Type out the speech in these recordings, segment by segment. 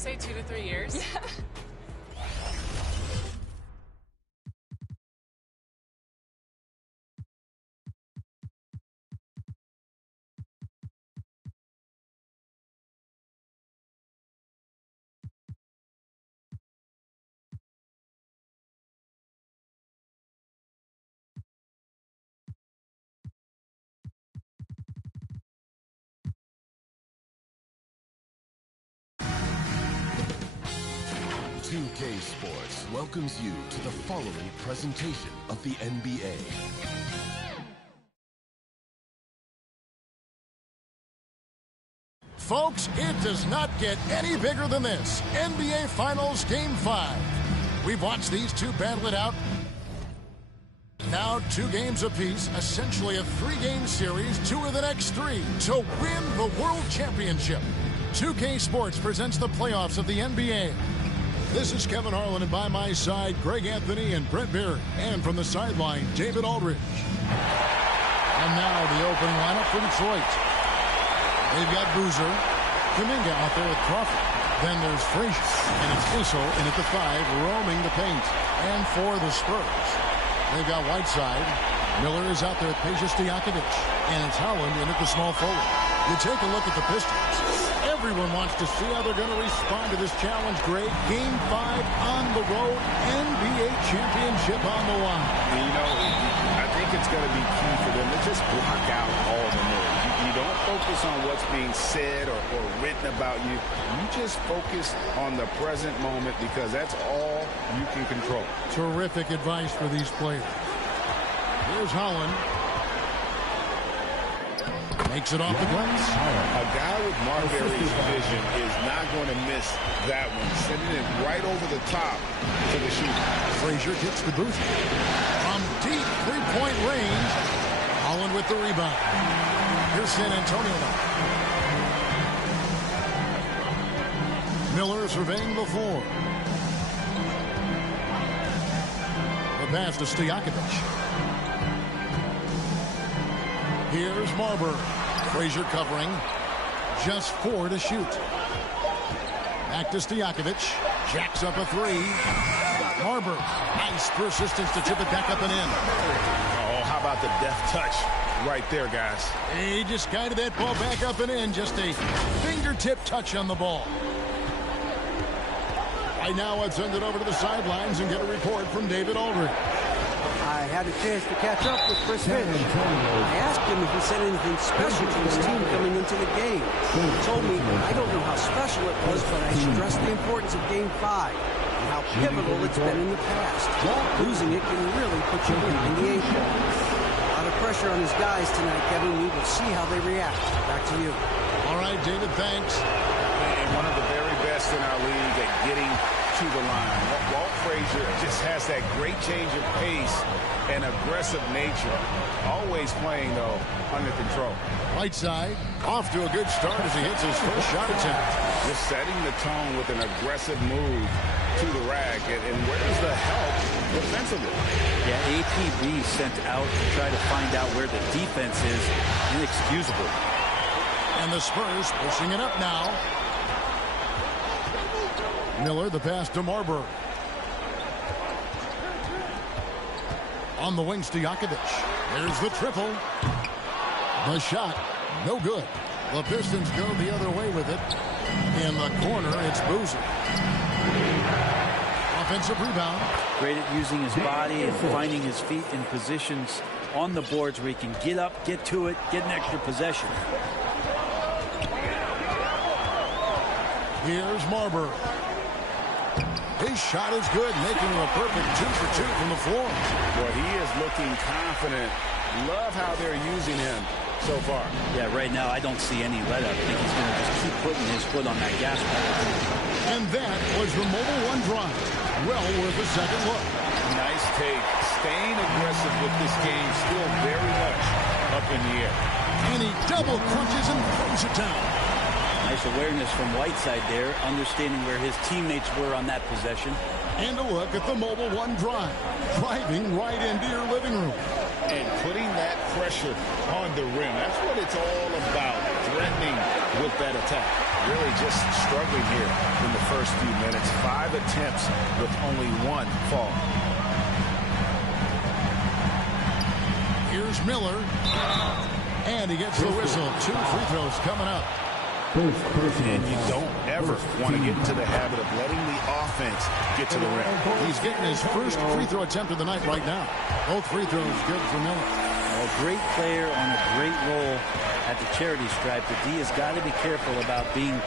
say 2 to 3 years? Yeah. 2K Sports welcomes you to the following presentation of the NBA. Folks, it does not get any bigger than this. NBA Finals Game 5. We've watched these two battle it out. Now 2 games apiece, essentially a 3-game series, 2 of the next 3 to win the World Championship. 2K Sports presents the playoffs of the NBA. This is Kevin Harlan, and by my side, Greg Anthony and Brent Beard. And from the sideline, David Aldridge. And now the opening lineup for Detroit. They've got Boozer, Kuminga out there with Crawford. Then there's Frazier, and it's Issel in at the 5, roaming the paint. And for the Spurs, they've got Whiteside. Miller is out there with Stojakovic, and it's Holland in at the small forward. You take a look at the Pistons. Everyone wants to see how they're going to respond to this challenge, Greg. Game 5 on the road, NBA championship on the line. You know, I think it's going to be key for them to just block out all the noise. You don't focus on what's being said or written about you. You just focus on the present moment because that's all you can control. Terrific advice for these players. Here's Holland. Makes it off the glass. A guy with Marbury's vision is not going to miss that one. Sending it right over the top to the shooter. Frazier gets the boost. From deep three-point range, Holland with the rebound. Here's San Antonio now. Miller surveying the floor. The pass to Stojakovic. Here's Marbury. Frazier covering. Just 4 to shoot. Back to Stojakovic. Jacks up a 3. Marbury. Nice persistence to chip it back up and in. Oh, how about the deft touch right there, guys? He just guided that ball back up and in. Just a fingertip touch on the ball. Right now, let's send it over to the sidelines and get a report from David Aldridge. I had a chance to catch up with Chris Finch. I asked him if he said anything special to his team coming into the game. He told me, I don't know how special it was, but I stressed the importance of Game 5 and how pivotal it's been in the past. Losing it can really put you behind the 8 ball. A lot of pressure on his guys tonight, Kevin. We will see how they react. Back to you. All right, David, thanks. And one of the very best in our league at getting to the line. Walt Frazier just has that great change of pace and aggressive nature. Always playing, though, under control. Whiteside off to a good start as he hits his first shot attempt. Just setting the tone with an aggressive move to the rack. And where's the help defensively? Yeah, APB sent out to try to find out where the defense is. Inexcusable. And the Spurs pushing it up now. Miller, the pass to Marbury. On the wing, Stojakovic. There's the triple. The shot, no good. The Pistons go the other way with it. In the corner, it's Boozer. Offensive rebound. Great at using his body and finding his feet in positions on the boards where he can get up, get to it, get an extra possession. Here's Marbury. His shot is good, making him a perfect 2 for 2 from the floor. Well, he is looking confident. Love how they're using him so far. Yeah, right now I don't see any let up. I think he's going to just keep putting his foot on that gas pedal. And that was the Mobile One drive. Well worth a second look. Nice take. Staying aggressive with this game, still very much up in the air. And he double crunches and throws it down. Nice awareness from Whiteside there, understanding where his teammates were on that possession. And a look at the Mobile One drive, driving right into your living room. And putting that pressure on the rim. That's what it's all about, threatening with that attack. really just struggling here in the first few minutes. 5 attempts with only 1 fall. Here's Miller. And he gets the whistle. 2 free throws coming up. And you don't ever want to get into the habit of letting the offense get to the rim. He's getting his first free throw attempt of the night right now. Both free throws good for Miller. A great player on a great role at the charity stripe. The D has got to be careful about being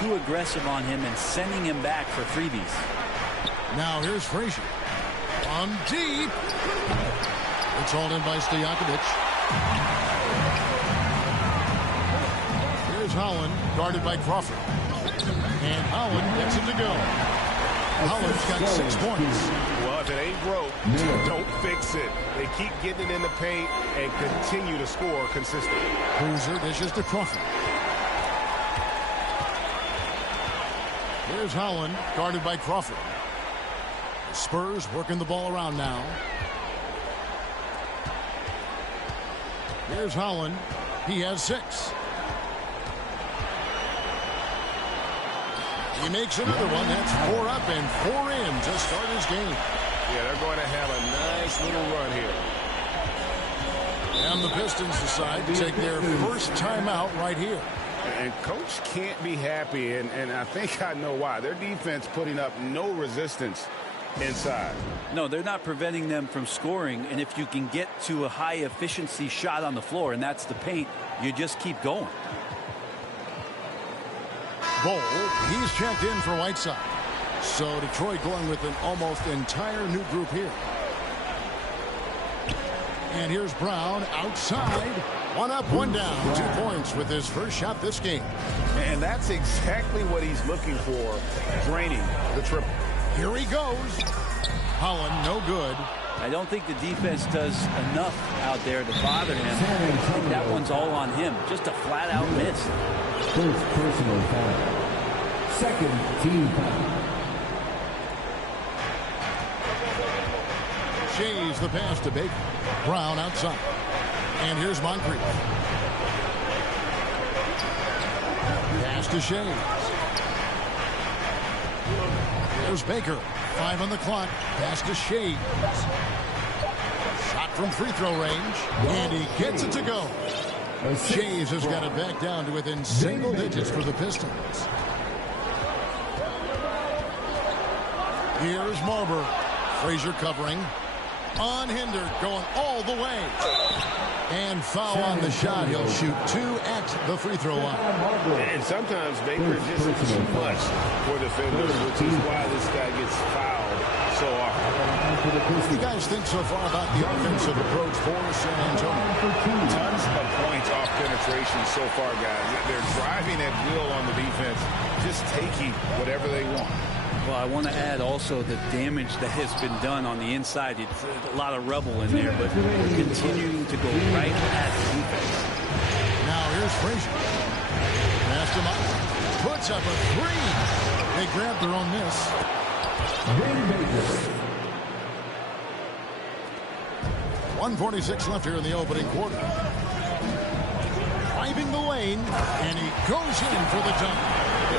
too aggressive on him and sending him back for freebies. Now here's Frazier. On deep. It's hauled in by Stojakovic. Here's Holland, guarded by Crawford. And Holland gets it to go. Holland's got 6 points. Well, if it ain't broke, don't fix it. They keep getting it in the paint and continue to score consistently. Cruiser dishes to Crawford. Here's Holland, guarded by Crawford. The Spurs working the ball around now. Here's Holland. He has 6. He makes another one. That's 4 up and 4 in to start his game. Yeah, they're going to have a nice little run here. And the Pistons decide to take their first timeout right here. And Coach can't be happy, and I think I know why. Their defense putting up no resistance inside. No, they're not preventing them from scoring, and if you can get to a high-efficiency shot on the floor, and that's the paint, you just keep going. Bol, he's checked in for Whiteside. So Detroit going with an almost entire new group here. And here's Brown outside. 1 up, 1 down. 2 points with his first shot this game. And that's exactly what he's looking for, draining the triple. Here he goes. Holland, no good. I don't think the defense does enough out there to bother him. I think that one's all on him. Just a flat-out miss. First personal foul. Second team foul. Shays the pass to Baker. Brown outside. And here's Moncrief. Pass to Shays. There's Baker. 5 on the clock. Pass to Shays. Shot from free throw range. And he gets it to go. Shays has got it back down to within single digits for the Pistons. Here's Marber. Frazier covering. Unhindered, going all the way. And foul on the shot. He'll shoot 2 at the free throw line. And sometimes Baker just is too much for defenders, which is why this guy gets fouled so often. What do you guys think so far about the offensive approach for San Antonio? Tons of points off penetration so far, guys. They're driving at will on the defense, just taking whatever they want. Well, I want to add also the damage that has been done on the inside. It's a lot of rubble in there, but continuing to go right at the defense. Now here's Frazier. Pass to Mike. Puts up a 3. They grabbed their own miss. 1:46 left here in the opening quarter. Driving the lane, and he goes in for the dunk.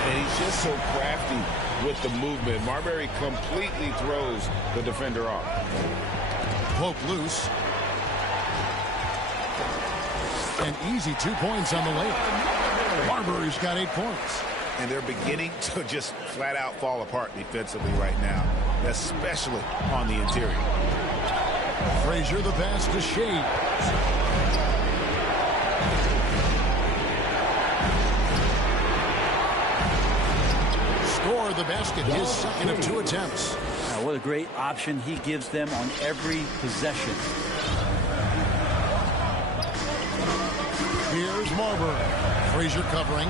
And he's just so crafty with the movement. Marbury completely throws the defender off. Poke loose. An easy 2 points on the layup. Marbury's got 8 points. And they're beginning to just flat out fall apart defensively right now, especially on the interior. Frazier the pass to Shea. Score the basket, his second of 2 attempts. What a great option he gives them on every possession. Here's Marbury. Frazier covering.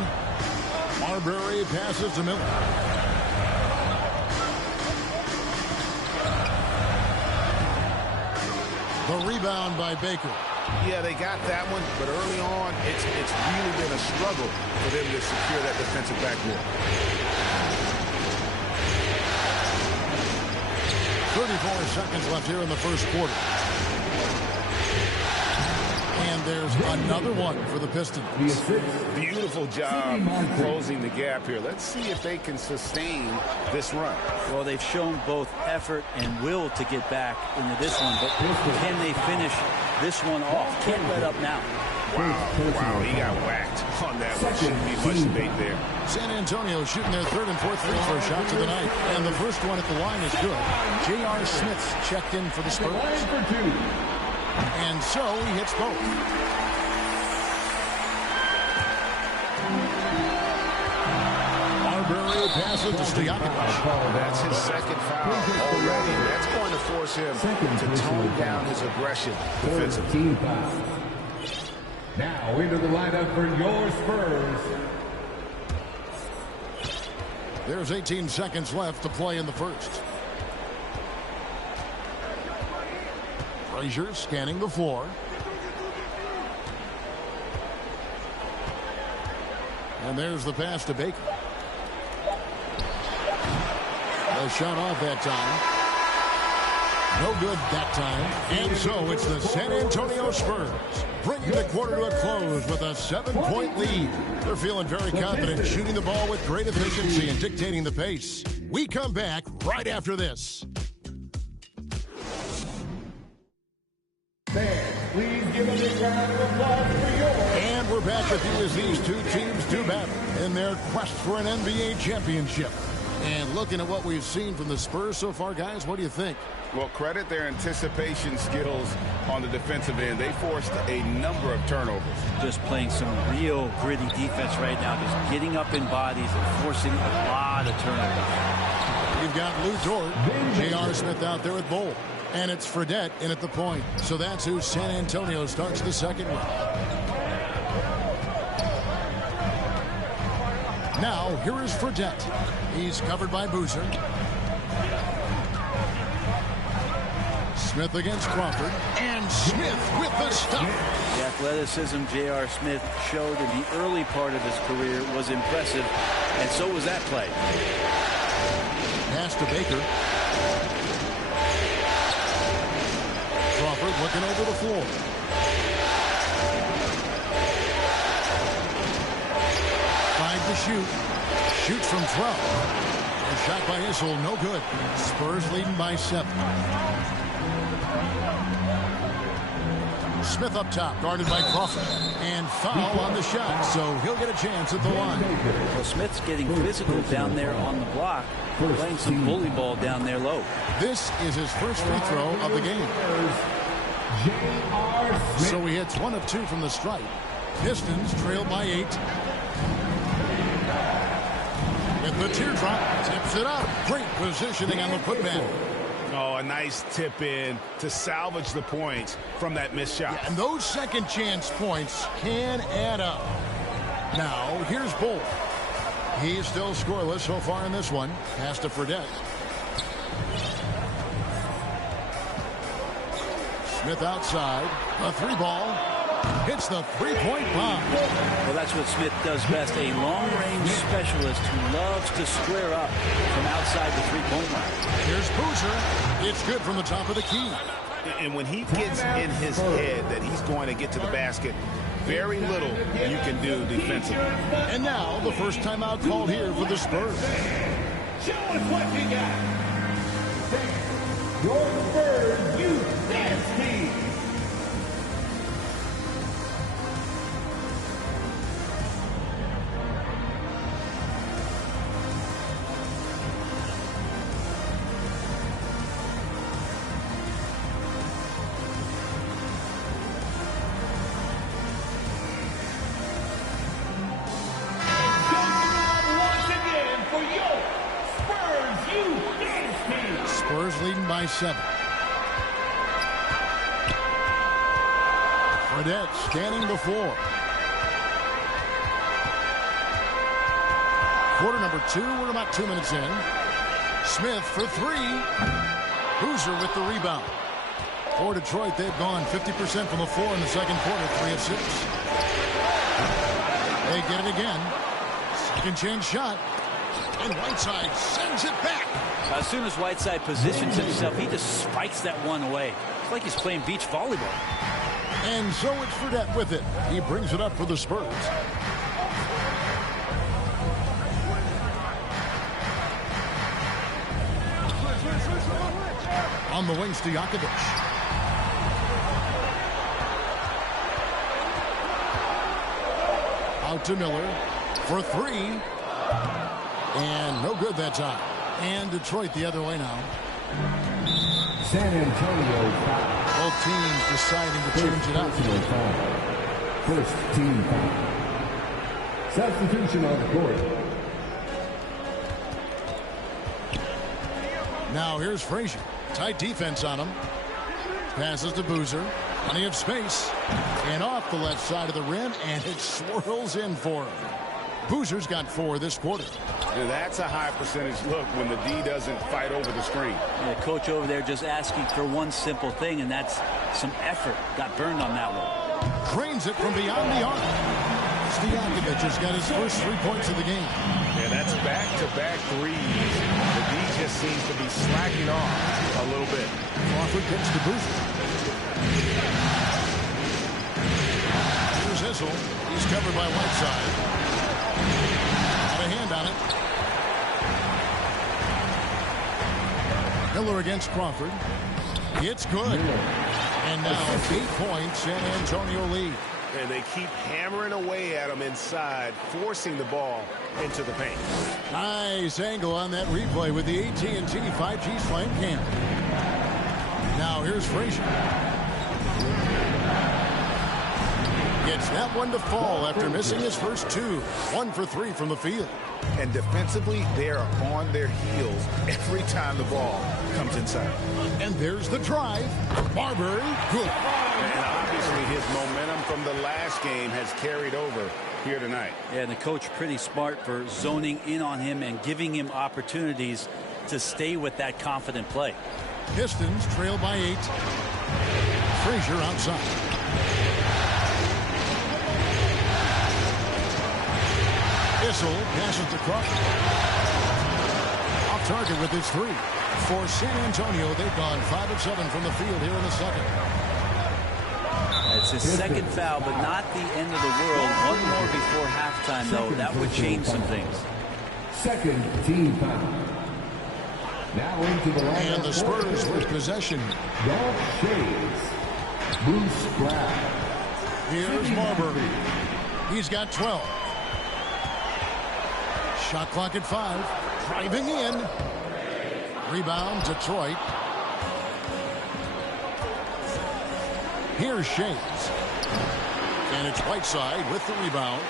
Marbury passes to Miller. The rebound by Baker. Yeah, they got that one, but early on, it's really been a struggle for them to secure that defensive backboard. 34 seconds left here in the first quarter. And there's another one for the Pistons. Beautiful job closing the gap here. Let's see if they can sustain this run. Well, they've shown both effort and will to get back into this one, but can they finish this one off? Can't let up now. Wow, he got whacked on that one. Shouldn't be much debate there. San Antonio shooting their third and fourth free throw shots of the night. And the first one at the line is good. J.R. Smith's checked in for the Spurs. And so he hits both. Marbury passes to Stojakovic. That's his second foul already. That's going to force him to tone down his aggression defensively. Now into the lineup for your Spurs. There's 18 seconds left to play in the first. Frazier scanning the floor. And there's the pass to Baker. A shot off that time. No good that time. And so it's the San Antonio Spurs bringing the quarter to a close with a 7-point lead. They're feeling very confident, shooting the ball with great efficiency and dictating the pace. We come back right after this. Fans, please give a big round of applause for yours. And we're back with you as these two teams do battle in their quest for an NBA championship. And looking at what we've seen from the Spurs so far, guys, what do you think? Well, credit their anticipation skills on the defensive end. They forced a number of turnovers. Just playing some real gritty defense right now. Just getting up in bodies and forcing a lot of turnovers. You've got Lou Dort, J.R. Smith out there at Bowl. And it's Fredette in at the point. So that's who San Antonio starts the second round. Now, here is Fredette. He's covered by Boozer. Smith against Crawford. And Smith with the stop. The athleticism J.R. Smith showed in the early part of his career was impressive, and so was that play. Pass to Baker. Crawford looking over the floor. Five to shoot. Shoots from 12. A shot by Issel, no good. Spurs leading by 7. Smith up top, guarded by Crawford. And foul on the shot, so he'll get a chance at the line. Well, Smith's getting physical down there on the block, playing some bully ball down there low. This is his first free throw of the game. So he hits 1 of 2 from the stripe. Pistons trail by 8. With the teardrop, tips it up. Great positioning on the putback. Oh, a nice tip in to salvage the points from that missed shot. Yeah, and those second chance points can add up. Now, here's Bull. He's still scoreless so far in this one. Pass to Fredette. Smith outside. A 3-ball. Hits the 3-point bomb. Well, that's what Smith does best. A long-range specialist who loves to square up from outside the 3-point line. Here's Boozer. It's good from the top of the key. And when he gets in his head that he's going to get to the basket, very little you can do defensively. And now the first timeout called here for the Spurs. Show us what you got. Your Spurs Youth Dance Team. Spurs leading by 7. Fredette scanning the floor. Quarter number 2. We're about 2 minutes in. Smith for 3. Boozer with the rebound. For Detroit, they've gone 50% from the floor in the second quarter. 3 of 6. They get it again. Second chance shot. And Whiteside sends it back. As soon as Whiteside positions himself, he just spikes that one away. It's like he's playing beach volleyball. And so it's Fredette with it. He brings it up for the Spurs. On the wings to Jakovic. Out to Miller for three. And no good that time. And Detroit the other way now. San Antonio foul. Both teams deciding to change it up. First team foul. Substitution on the court. Now here's Frazier. Tight defense on him. Passes to Boozer. Plenty of space. And off the left side of the rim, and it swirls in for him. Boozer's got 4 this quarter. That's a high percentage look when the D doesn't fight over the screen. Yeah, coach over there just asking for one simple thing, and that's some effort. Got burned on that one. Drains it from beyond the arc. Stojakovic has got his first 3 points of the game. Yeah, that's back-to-back threes. The D just seems to be slacking off a little bit. Crawford gets to Boozer. Here's Issel. He's covered by Whiteside. Got a hand on it. Miller against Crawford. It's good. And now 8 points, San Antonio lead. And they keep hammering away at him inside, forcing the ball into the paint. Nice angle on that replay with the AT&T 5G Slam Cam. Now here's Frazier. Gets that one to fall after missing his first 2. 1 for 3 from the field. And defensively, they are on their heels every time the ball comes inside. And there's the drive. Marbury, good. And obviously his momentum from the last game has carried over here tonight. Yeah, and the coach pretty smart for zoning in on him and giving him opportunities to stay with that confident play. Pistons trail by 8. Frazier outside. Issel passes to Crawford. Off target with his 3. For San Antonio, they've gone 5 of 7 from the field here in the second. It's his second foul, but not the end of the world. One more before halftime, though. That would change some things. Second team foul. Now into the line. And the Spurs with possession. Golf Shades. Bruce Brown. Here's Marbury. He's got 12. Shot clock at 5. Driving in. Rebound, Detroit. Here's Shades. And it's Whiteside with the rebound.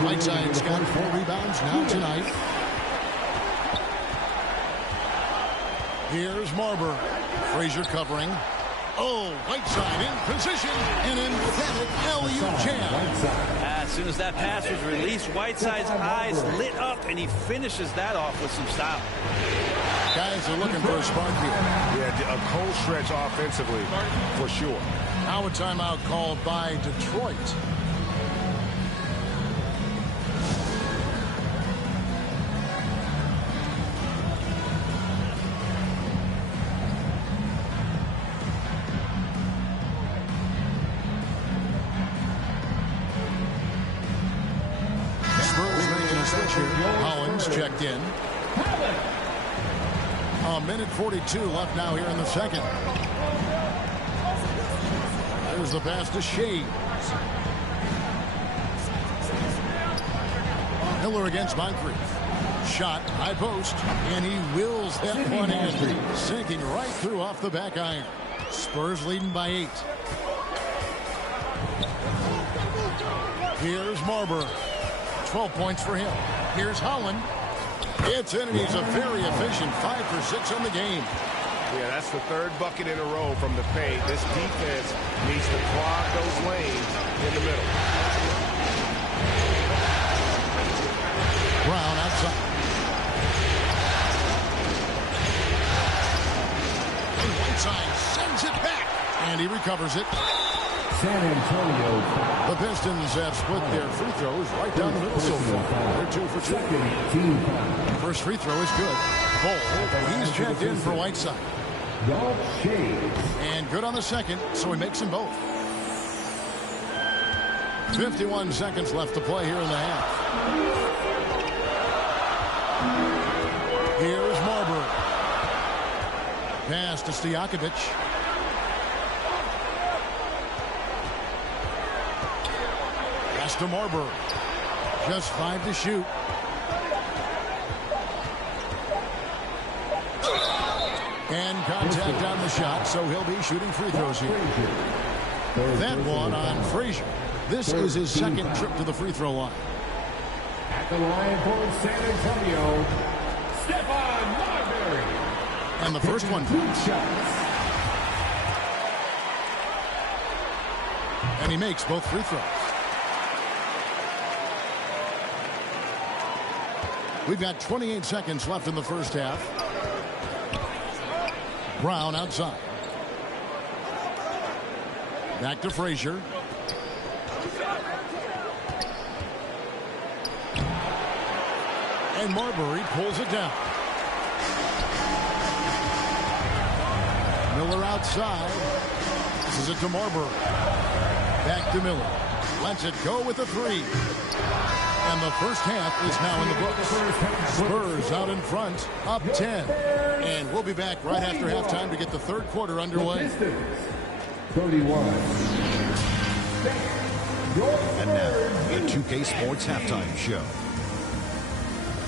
Whiteside's got 4 rebounds now tonight. Here's Marbury. Frazier covering. Oh, Whiteside in position. An emphatic alley-oop jam. As soon as that pass was released, Whiteside's eyes lit up, and he finishes that off with some style. Guys are looking for a spark here. Yeah, a cold stretch offensively, for sure. Now a timeout called by Detroit. Spurs making a switch here. Hollins checked in. A minute 42 left now here in the second. There's the pass to Shades. Miller against Moncrief. Shot, high post, and he wills that one in. Sinking right through off the back iron. Spurs leading by 8. Here's Marbury. 12 points for him. Here's Holland. It's in, and he's a very efficient 5 for 6 on the game. Yeah, that's the 3rd bucket in a row from the paint. This defense needs to clog those lanes in the middle. Brown outside. And Whiteside sends it back. And he recovers it. San Antonio. The Pistons have split their free throws right down the middle so far. They're 2 for 2. Second team foul. First free throw is good. Ball. He's checked in for Whiteside. Golf Shades. And good on the second, so he makes them both. 51 seconds left to play here in the half. Here's Marbury. Pass to Stojakovic. Pass to Marbury. Just 5 to shoot. And contact on the shot, so he'll be shooting free throws here. That one on Frazier. This is his second trip to the free throw line. At the line for San Antonio, Stephon Marbury. And the first one falls. And he makes both free throws. We've got 28 seconds left in the first half. Brown outside. Back to Frazier. And Marbury pulls it down. Miller outside. This is it to Marbury. Back to Miller. Lets it go with a three. And the first half is now in the books. Spurs out in front, up 10. And we'll be back right after halftime to get the third quarter underway. 31. And now, the 2K Sports Halftime Show.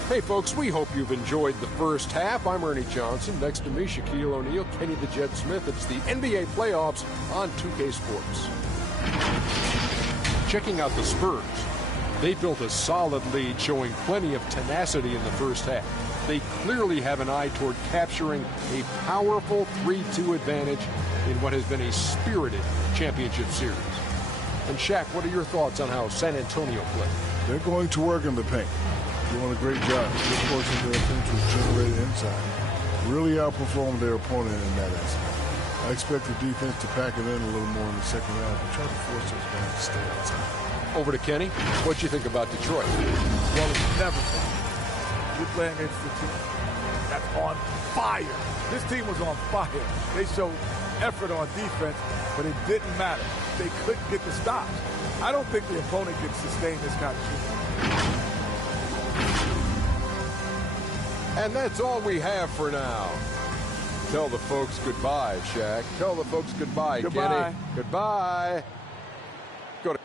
Hey, folks, we hope you've enjoyed the first half. I'm Ernie Johnson. Next to me, Shaquille O'Neal, Kenny the Jet Smith. It's the NBA playoffs on 2K Sports. Checking out the Spurs. They built a solid lead, showing plenty of tenacity in the first half. They clearly have an eye toward capturing a powerful 3-2 advantage in what has been a spirited championship series. And Shaq, what are your thoughts on how San Antonio played? They're going to work in the paint. Doing a great job. Good portion of their offense was generated inside. Really outperformed their opponent in that aspect. I expect the defense to pack it in a little more in the second half and try to force those guys to stay outside. Over to Kenny. What do you think about Detroit? Well, it's never fun. You're playing against a team that's on fire. This team was on fire. They showed effort on defense, but it didn't matter. They couldn't get the stops. I don't think the opponent can sustain this kind of shooting. And that's all we have for now. Tell the folks goodbye, Shaq. Tell the folks goodbye, Goodbye. Kenny. Goodbye. Go to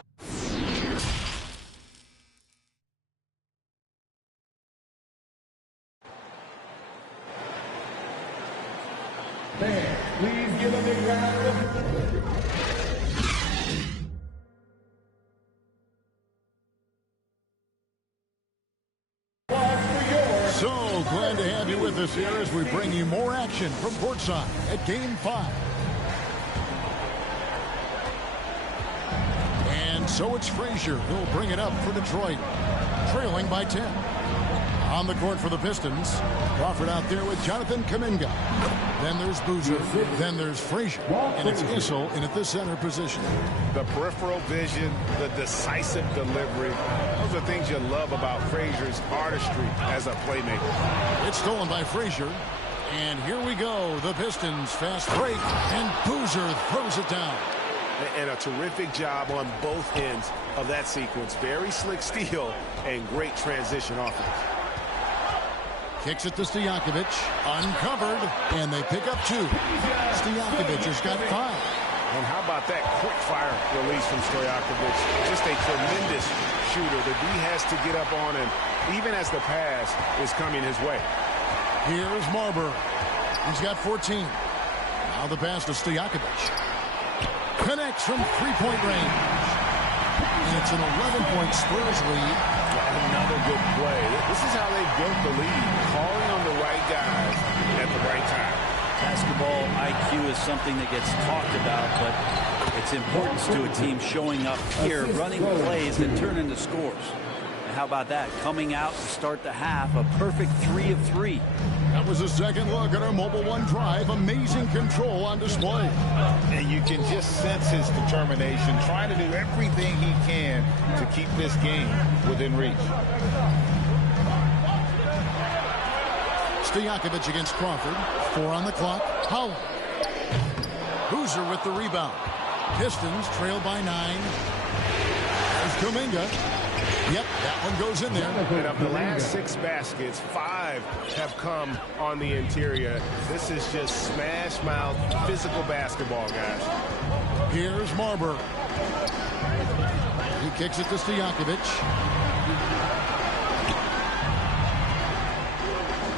Fans, please give a big round of applause. So glad to have you with us here as we bring you more action from courtside at Game 5. And so it's Frazier who'll bring it up for Detroit, trailing by 10. On the court for the Pistons, Crawford out there with Jonathan Kuminga. Then there's Boozer, then there's Frazier, and it's Issel in at the center position. The peripheral vision, the decisive delivery, those are things you love about Frazier's artistry as a playmaker. It's stolen by Frazier, and here we go. The Pistons fast break, and Boozer throws it down. And a terrific job on both ends of that sequence. Very slick steal and great transition offense. Kicks it to Stojakovic, uncovered, and they pick up 2. Stojakovic has got 5. And how about that quick fire release from Stojakovic? Just a tremendous shooter. The D has to get up on him, even as the pass is coming his way. Here's Marbury. He's got 14. Now the pass to Stojakovic. Connects from three-point range. And it's an 11-point Spurs lead. Another good play. This is how they built the lead, calling on the right guys at the right time. Basketball IQ is something that gets talked about, but its importance to a team showing up here, running plays that turn into scores. And how about that? Coming out to start the half, a perfect 3 of 3. That was a second look at our Mobile One drive. Amazing control on display. And you can just sense his determination, trying to do everything he can to keep this game within reach. Stojakovic against Crawford. 4 on the clock. Holland. Boozer with the rebound. Pistons trail by 9. There's Kuminga. Yep, that one goes in there. And of the last 6 baskets, 5 have come on the interior. This is just smash mouth physical basketball, guys. Here's Marber. He kicks it to Stojakovic.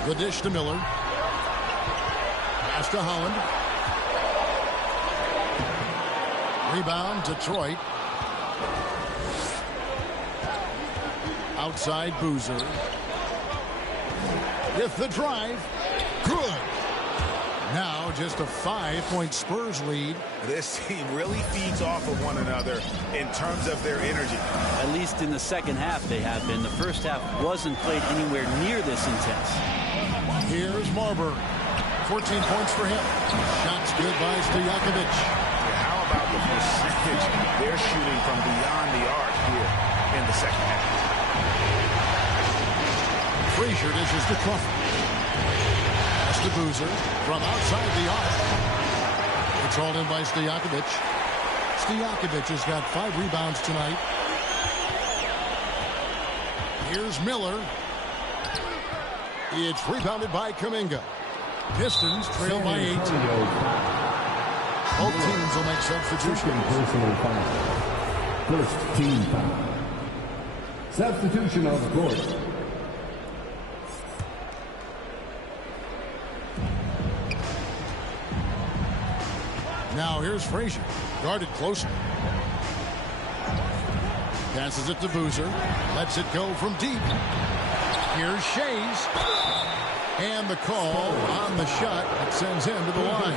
The dish to Miller. Pass to Holland. Rebound, Detroit. Outside Boozer. With the drive. Good. Now just a 5-point Spurs lead. This team really feeds off of one another in terms of their energy. At least in the second half they have been. The first half wasn't played anywhere near this intense. Here's Marber. 14 points for him. Shots good by Stojakovic. How about the percentage they're shooting from beyond the arc here in the second half? Frazier dishes to Crawford. That's to Boozer from outside the arc. It's hauled in by Stojakovic. Stojakovic has got 5 rebounds tonight. Here's Miller. It's rebounded by Kuminga. Pistons trail by 8. Both teams will make substitutions. First team foul. Substitution on the court. Now here's Frazier. Guarded closely. Passes it to Boozer. Lets it go from deep. Here's Shays. And the call on the shot that sends him to the line.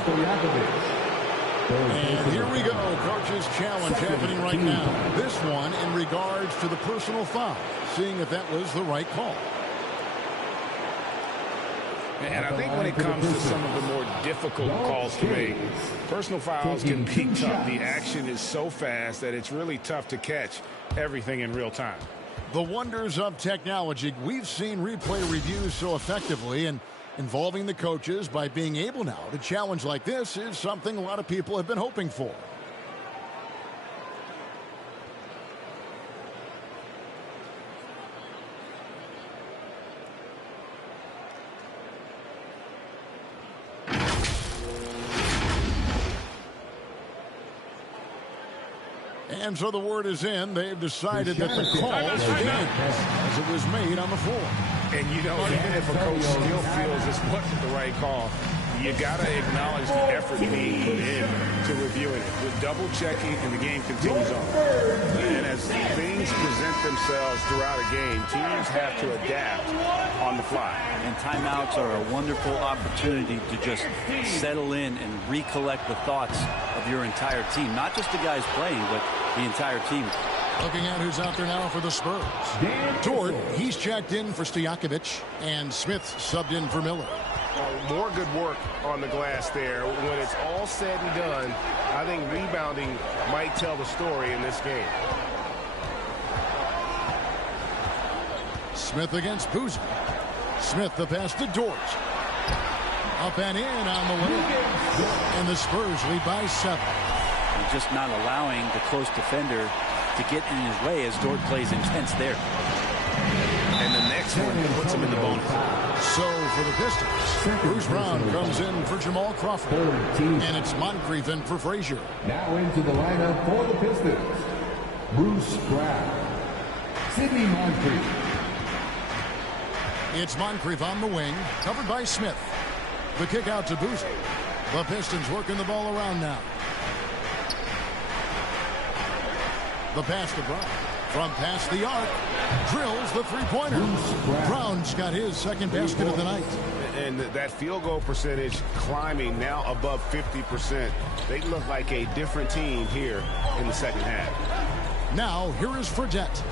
And here we go. Coach's challenge happening right now. This one in regards to the personal foul. Seeing if that was the right call. And I think when it comes to some of the more difficult calls to make, personal fouls can be tough. The action is so fast that it's really tough to catch everything in real time. The wonders of technology. We've seen replay reviews so effectively, and involving the coaches by being able now to challenge like this is something a lot of people have been hoping for. And so the word is in. They've decided that the call stands as it was made on the floor. And you know, even if a coach still feels this wasn't the right call, you got to acknowledge the effort being put in to reviewing it. With double checking, and the game continues on. And as things present themselves throughout a game, teams have to adapt on the fly. And timeouts are a wonderful opportunity to just settle in and recollect the thoughts of your entire team. Not just the guys playing, but the entire team. Looking at who's out there now for the Spurs. Dort, he's checked in for Stojakovic, and Smith subbed in for Miller. More good work on the glass there. When it's all said and done, I think rebounding might tell the story in this game. Smith against Boozer. Smith the pass to Dort. Up and in on the way. And the Spurs lead by 7. And just not allowing the close defender to get in his way as Dort plays intense there. And the next one puts him in the bonus. So for the Pistons, Bruce Brown comes in for Jamal Crawford. And it's Moncrief in for Frazier. Now into the lineup for the Pistons. Bruce Brown. Sidney Moncrief. It's Moncrief on the wing, covered by Smith. The kick out to Boozer. The Pistons working the ball around now. The pass to Brown. From past the arc, drills the three-pointer. Brown's got his second basket of the night. And that field goal percentage climbing now above 50%. They look like a different team here in the second half. Now, here is Fredette.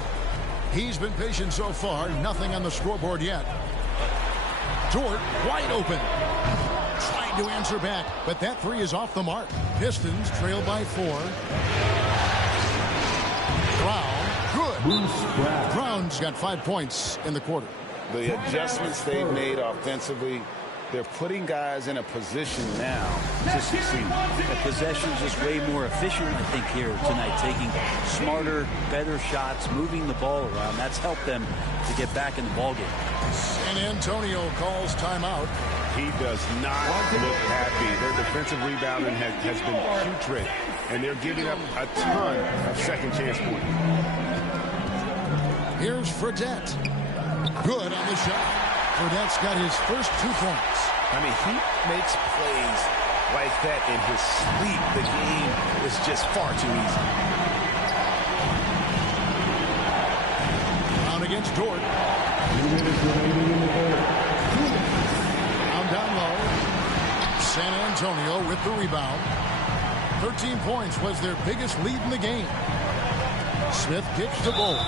He's been patient so far. Nothing on the scoreboard yet. Dort, wide open. Trying to answer back, but that three is off the mark. Pistons trail by 4. Brown, good. Brown's got 5 points in the quarter. The adjustments they've made offensively, They're putting guys in a position now to succeed. The possession's just way more efficient, I think, here tonight, taking smarter, better shots, moving the ball around. That's helped them to get back in the ballgame. San Antonio calls timeout. He does not look happy. Their defensive rebounding has been putrid, and they're giving up a ton of second chance points. Here's Fredette. Good on the shot. Fredette's got his first 2 points. I mean, he makes plays like that in his sleep. The game is just far too easy. Down against Dort. Down low. San Antonio with the rebound. 13 points was their biggest lead in the game. Smith kicks the ball.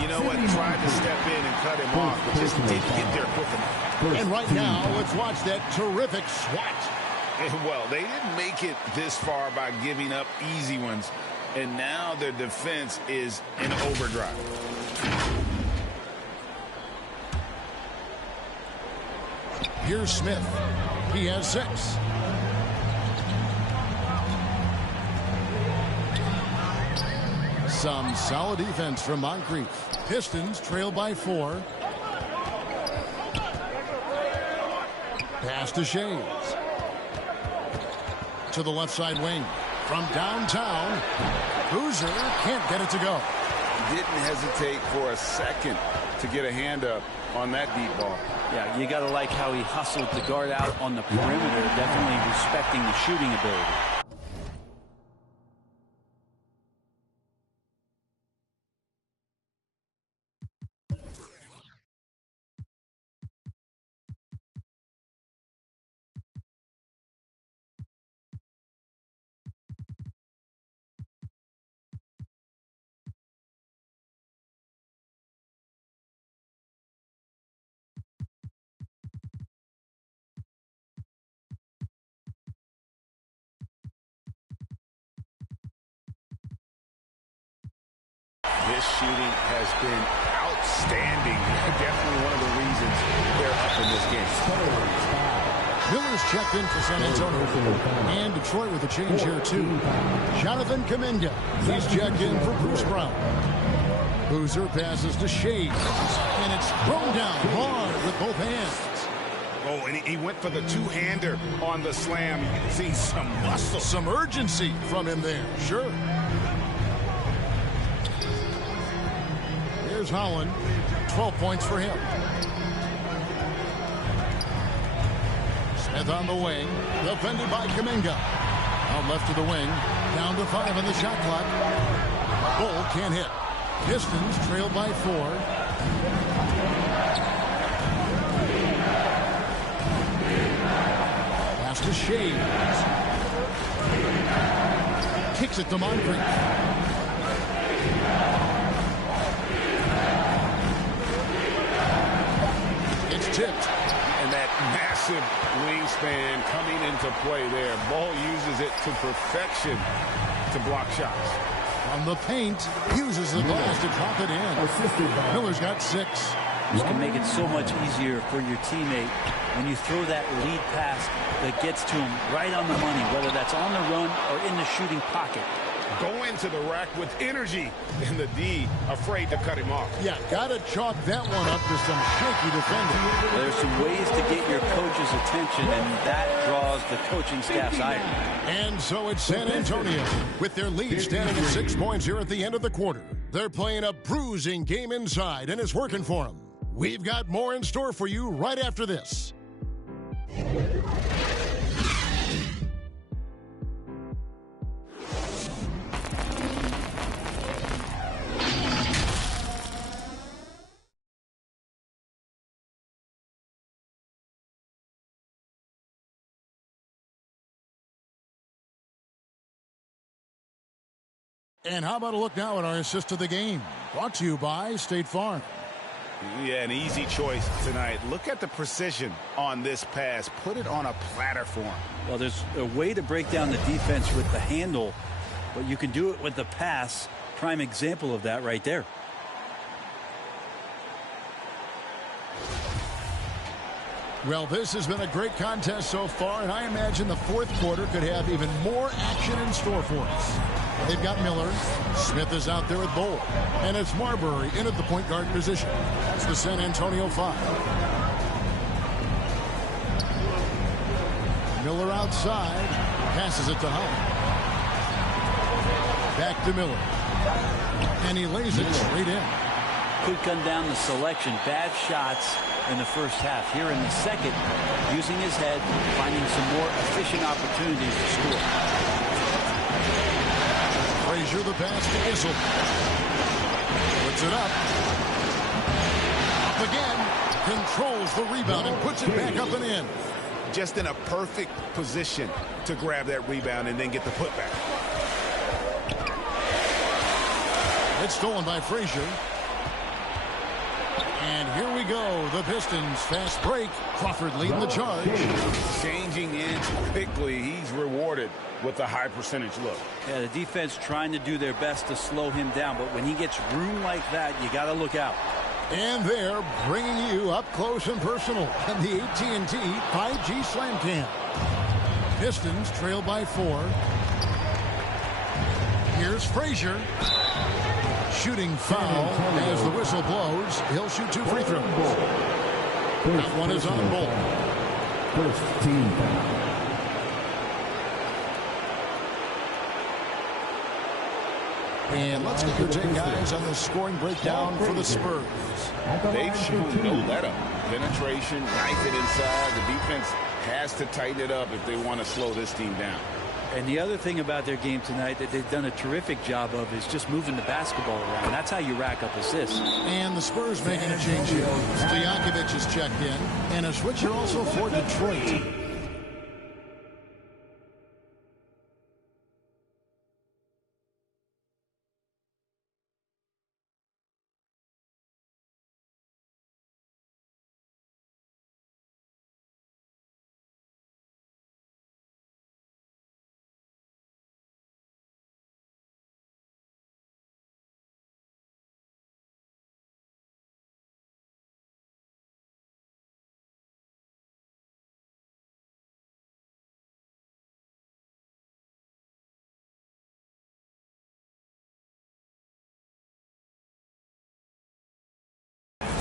You know what? Tried to step in and cut him off, but just didn't get there quick enough. And right now, let's watch that terrific swat. And well, they didn't make it this far by giving up easy ones. And now their defense is in overdrive. Here's Smith. He has 6. Some solid defense from Moncrief. Pistons trail by 4. Pass to Shades. To the left side wing. From downtown, Boozer can't get it to go. Didn't hesitate for a second to get a hand up on that deep ball. Yeah, you got to like how he hustled the guard out on the perimeter, definitely respecting the shooting ability. His shooting has been outstanding. Definitely one of the reasons they're up in this game. Miller's checked in for San Antonio. And Detroit with a change here, too. Jonathan Kuminga. He's checked in for Bruce Brown. Boozer passes to Shades. And it's thrown down hard with both hands. Oh, and he went for the two-hander on the slam. You can see some muscle. Some urgency from him there. Sure. Here's Holland. 12 points for him. Smith on the wing. Defended by Kuminga. Out left to the wing. Down to 5 on the shot clock. Bull can't hit. Pistons trail by 4. Pass to Shades. Kicks it to Moncrief. Tipped. And that massive wingspan coming into play there. Ball uses it to perfection to block shots. From the paint, uses the glass to drop it in. Miller's got 6. You can make it so much easier for your teammate when you throw that lead pass that gets to him right on the money, whether that's on the run or in the shooting pocket. Go into the rack with energy, and the D afraid to cut him off. Yeah, got to chalk that one up to some shaky defending. There's some ways to get your coach's attention, and that draws the coaching staff's ire. And so it's San Antonio with their lead standing at 6 points here at the end of the quarter. They're playing a bruising game inside, and it's working for them. We've got more in store for you right after this. And how about a look now at our assist of the game? Brought to you by State Farm. Yeah, an easy choice tonight. Look at the precision on this pass. Put it on a platter for him. Well, there's a way to break down the defense with the handle, but you can do it with the pass. Prime example of that right there. Well, this has been a great contest so far, and I imagine the fourth quarter could have even more action in store for us. They've got Miller. Smith is out there with Bowl. And it's Marbury in at the point guard position. That's the San Antonio 5. Miller outside. Passes it to Holland. Back to Miller. And he lays it straight in. Could come down the selection. Bad shots in the first half. Here in the second, using his head, finding some more efficient opportunities to score. Frazier, the pass to Issel. Puts it up. Up again. Controls the rebound and puts it back up and in. Just in a perfect position to grab that rebound and then get the putback. It's stolen by Frazier. And here we go. The Pistons fast break. Crawford leading the charge. Changing ends quickly. He's rewarded with a high percentage look. Yeah, the defense trying to do their best to slow him down, but when he gets room like that, you got to look out. And they're bringing you up close and personal in the AT&T 5G Slam Cam. Pistons trail by 4. Here's Frazier. Shooting foul as the whistle blows. He'll shoot 2 free throws. That one is on Bolt. First team foul. And let's get your take, guys, on the scoring breakdown for the Spurs. They've shown no let-up. Penetration, knife it inside. The defense has to tighten it up if they want to slow this team down. And the other thing about their game tonight that they've done a terrific job of is just moving the basketball around. That's how you rack up assists. And the Spurs making a change here. Stojakovic is checked in. And a switcher also for Detroit.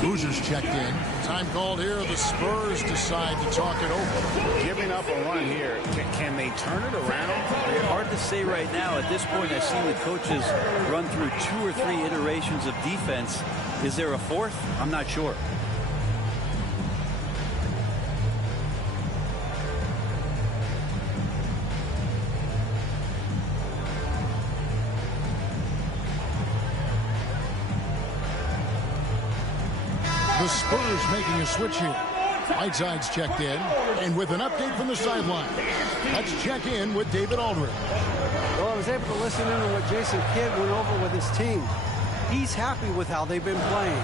Boozer's checked in. Time called here. The Spurs decide to talk it over. Giving up a run here. Can they turn it around? It's hard to say right now. At this point, I've seen the coaches run through 2 or 3 iterations of defense. Is there a fourth? I'm not sure. The Spurs making a switch here. Whiteside's checked in. And with an update from the sideline, let's check in with David Aldridge. Well, I was able to listen in to what Jason Kidd went over with his team. He's happy with how they've been playing.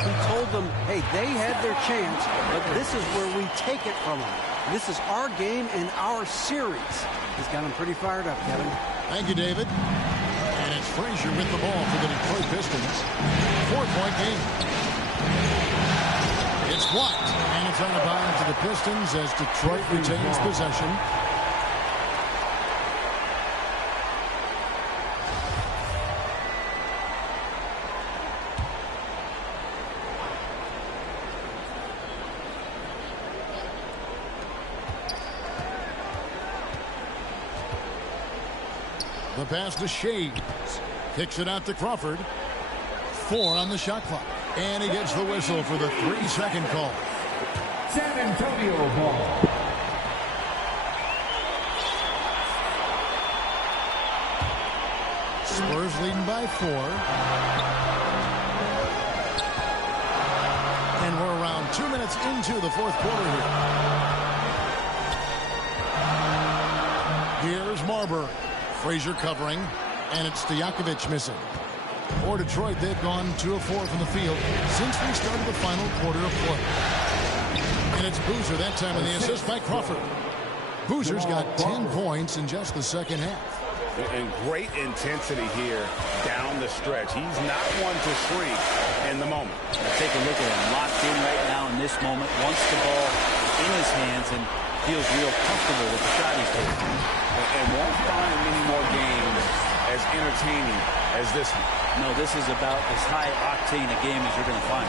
He told them, hey, they had their chance, but this is where we take it from them. This is our game and our series. He's got them pretty fired up, Kevin. Thank you, David. And it's Frazier with the ball for the Detroit Pistons. 4-point game. It's blocked, and it's out of bounds to the Pistons as Detroit retains possession. The pass to Shades. Kicks it out to Crawford. 4 on the shot clock. And he gets the whistle for the 3-second call. San Antonio ball. Spurs leading by 4. And we're around 2 minutes into the fourth quarter here. Here's Marbury. Frazier covering. And it's Stojakovic missing. For Detroit, they've gone 2 of 4 from the field since we started the final quarter of play. And it's Boozer that time in the assist by Crawford. Boozer's got 10 points in just the second half. And great intensity here down the stretch. He's not one to shrink in the moment. Take a look at him. Locked in right now in this moment. Wants the ball in hands and feels real comfortable with the shot he's taking. And won't find many more games as entertaining as this one. No, this is about as high octane a game as you're going to find.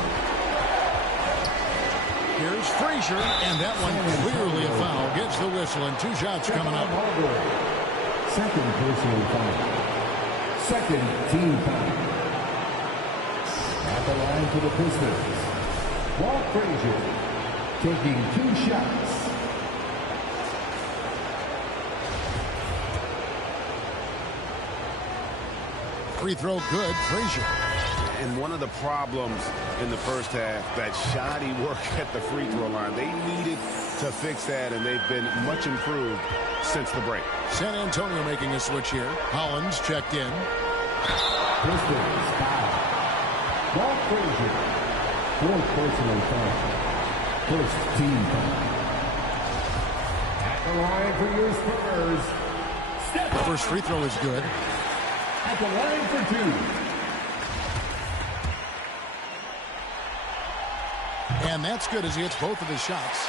Here's Frazier, and that one clearly a foul. Gets the whistle, and 2 shots coming up. Second personal foul. Second team foul. At the line for the Pistons, Walt Frazier taking 2 shots. Free throw good, Frazier. And one of the problems in the first half, that shoddy work at the free throw line. They needed to fix that, and they've been much improved since the break. San Antonio making a switch here. Hollins checked in. Pistons foul. Walt Frazier, 4th personal foul. First team foul. At the line for your Spurs. The first free throw is good. At the line for 2. And that's good as he hits both of his shots.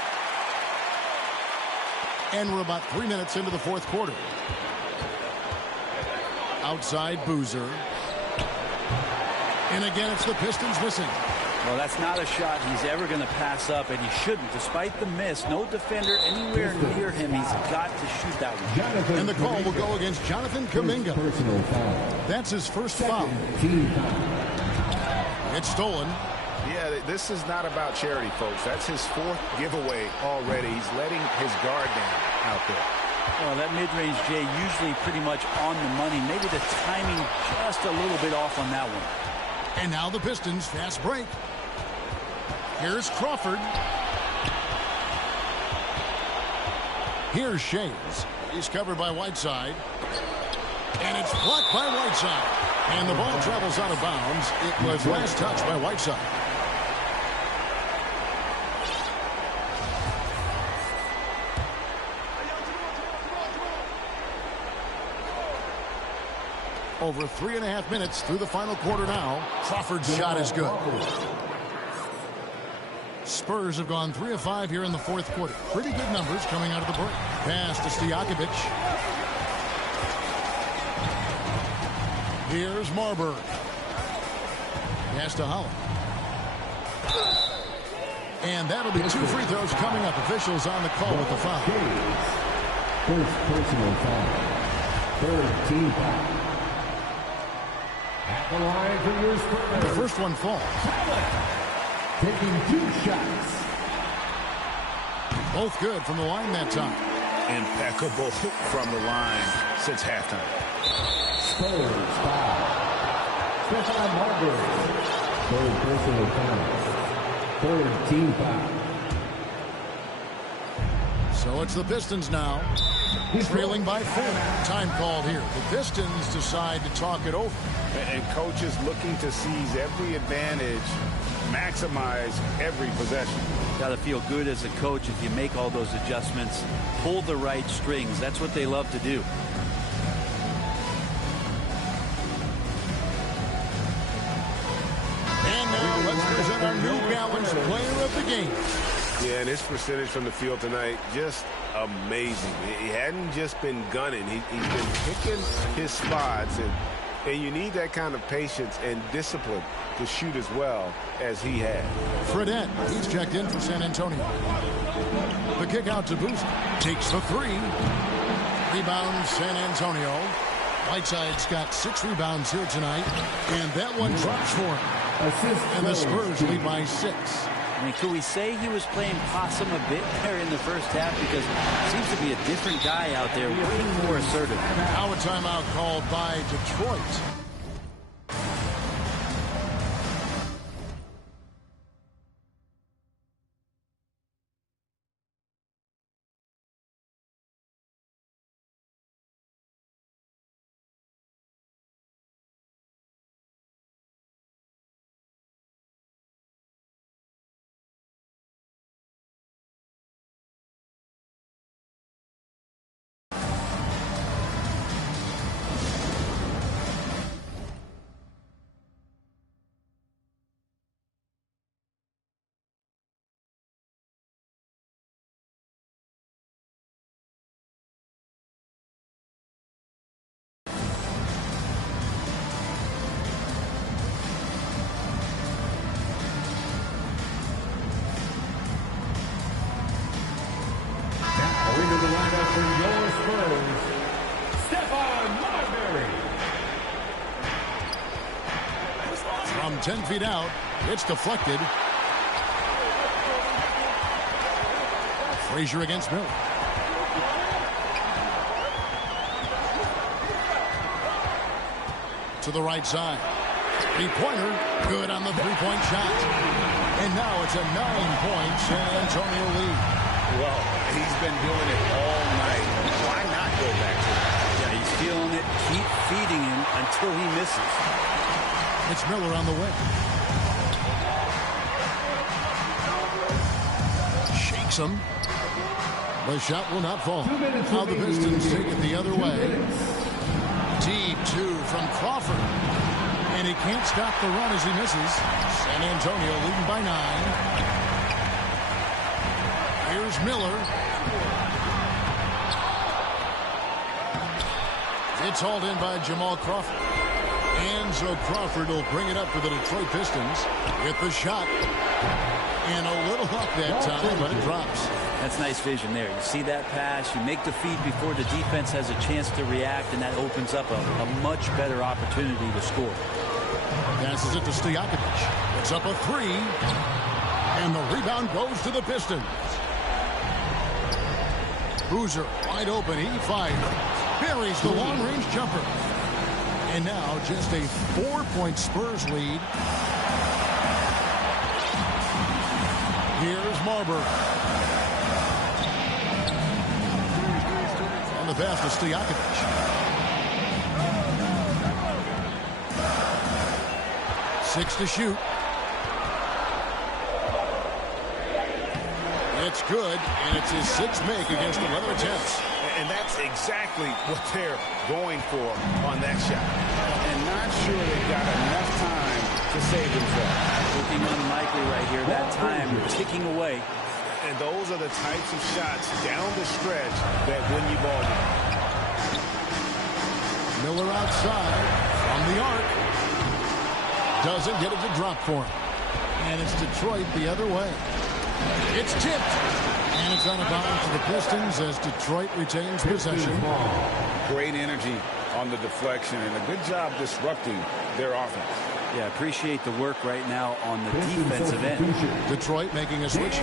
And we're about 3 minutes into the 4th quarter. Outside Boozer. And again, it's the Pistons missing. Well, that's not a shot he's ever going to pass up, and he shouldn't. Despite the miss, no defender anywhere near him. He's got to shoot that one. And the call will go against Jonathan Kuminga. Personal foul. That's his first foul. Team foul. It's stolen. Yeah, this is not about charity, folks. That's his 4th giveaway already. He's letting his guard down out there. Well, that mid-range, Jay, usually pretty much on the money. Maybe the timing just a little bit off on that one. And now the Pistons fast break. Here's Crawford. Here's Shays. He's covered by Whiteside. And it's blocked by Whiteside. And the ball travels out of bounds. It was last touched by Whiteside. Over 3.5 minutes through the final quarter now. Crawford's shot is good. Spurs have gone 3 of 5 here in the 4th quarter. Pretty good numbers coming out of the break. Pass to Stojakovic. Here's Marburg. Pass to Holland. And that'll be 2 free throws coming up. Officials on the call with the foul. First personal foul. 3rd team foul. At the line for your Spurs. The first one falls. Taking 2 shots. Both good from the line that time. Impeccable from the line since halftime. Spurs foul. Stefan Marbury. 3rd personal foul. 3rd team foul. So it's the Pistons now. Trailing by 4. Time called here. The Pistons decide to talk it over. And coaches looking to seize every advantage, maximize every possession. Got to feel good as a coach if you make all those adjustments. Pull the right strings. That's what they love to do. And now let's present our new balanced player of the game. Yeah, and his percentage from the field tonight, just amazing. He hadn't just been gunning. He's been picking his spots, and you need that kind of patience and discipline to shoot as well as he had. Fredette, he's checked in for San Antonio. The kick out to Boozer. Takes the 3. Rebound San Antonio. Whiteside's got 6 rebounds here tonight. And that one drops for him. And the Spurs lead by 6. I mean, could we say he was playing possum a bit there in the first half? Because it seems to be a different guy out there, way more assertive. Now a timeout called by Detroit. For your Spurs, Stephon Marbury. From 10 feet out, it's deflected. Frazier against Miller. To the right side. Three-pointer, good on the three-point shot. And now it's a 9-point San Antonio lead. Well, he's been doing it all night. Why not go back to it? Yeah, he's feeling it. Keep feeding him until he misses. It's Miller on the way. Shakes him. The shot will not fall. Now the Pistons take it the other way. Deep two from Crawford. And he can't stop the run as he misses. San Antonio leading by 9. Here's Miller. It's hauled in by Jamal Crawford. And so Crawford will bring it up for the Detroit Pistons with the shot. And a little luck that time, but it drops. That's nice vision there. You see that pass, you make the feed before the defense has a chance to react, and that opens up a much better opportunity to score. Passes it to Stojakovic. It's up a 3. And the rebound goes to the Pistons. Boozer wide open. He fires. Buries the long-range jumper. And now just a 4-point Spurs lead. Here's Marbury. On the pass to Stojakovic. 6 to shoot. It's good, and it's his 6th make against 11 attempts. And that's exactly what they're going for on that shot. And not sure they've got enough time to save themselves. Looking unlikely right here. That time ticking away. And those are the types of shots down the stretch that win you ball games. Miller outside from the arc. Doesn't get it to drop for him. And it's Detroit the other way. It's tipped. And it's on a bounce to the Pistons as Detroit retains possession. Great energy on the deflection and a good job disrupting their offense. Yeah, appreciate the work right now on the defensive end. Detroit making a switch.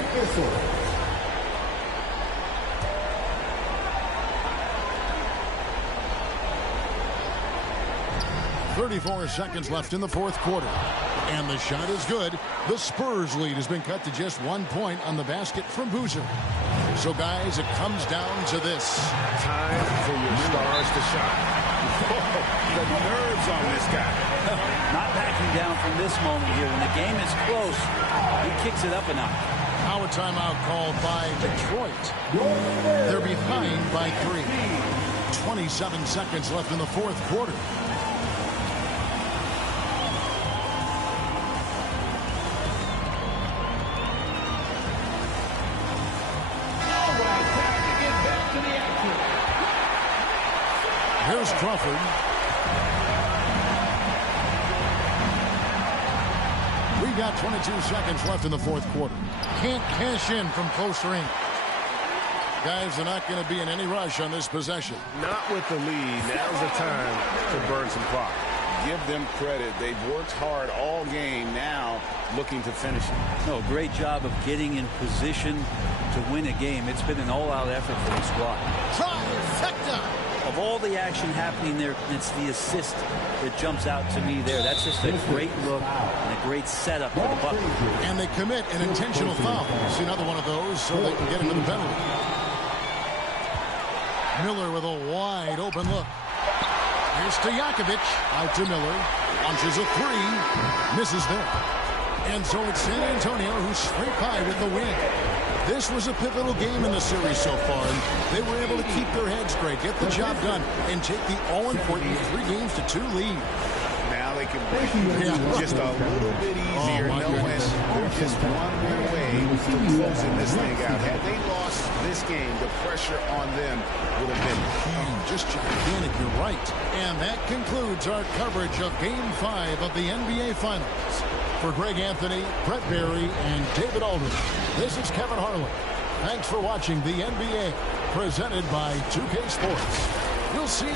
34 seconds left in the fourth quarter. And the shot is good. The Spurs lead has been cut to just 1 point on the basket from Boozer. So, guys, it comes down to this. Time for your stars to shine. Whoa, the nerves on this guy. Not backing down from this moment here. When the game is close, he kicks it up a notch. Now a timeout called by Detroit. They're behind by 3. 27 seconds left in the fourth quarter. Here's Crawford. We got 22 seconds left in the fourth quarter. Can't cash in from close range. Guys are not going to be in any rush on this possession. Not with the lead. Now's the time to burn some clock. Give them credit. They've worked hard all game, now looking to finish it. No, great job of getting in position to win a game. It's been an all-out effort for the squad. Trifecta! Of all the action happening there, it's the assist that jumps out to me there. That's just a great look and a great setup for the Bucks. And they commit an intentional foul. See another one of those so they can get into the penalty. Miller with a wide open look. Here's Stojakovic. Out to Miller. Launches a 3. Misses there. And so it's San Antonio who scrape by with the win. This was a pivotal game in the series so far, and they were able to keep their heads straight, get the job done, and take the all-important 3-2 lead. Now they can break just a little bit easier, knowing they're just one more away from closing this thing out. Had they lost this game, the pressure on them would have been huge. Just gigantic, you're right. And that concludes our coverage of Game 5 of the NBA Finals. For Greg Anthony, Brett Barry, and David Aldridge, this is Kevin Harlan. Thanks for watching the NBA, presented by 2K Sports. You'll see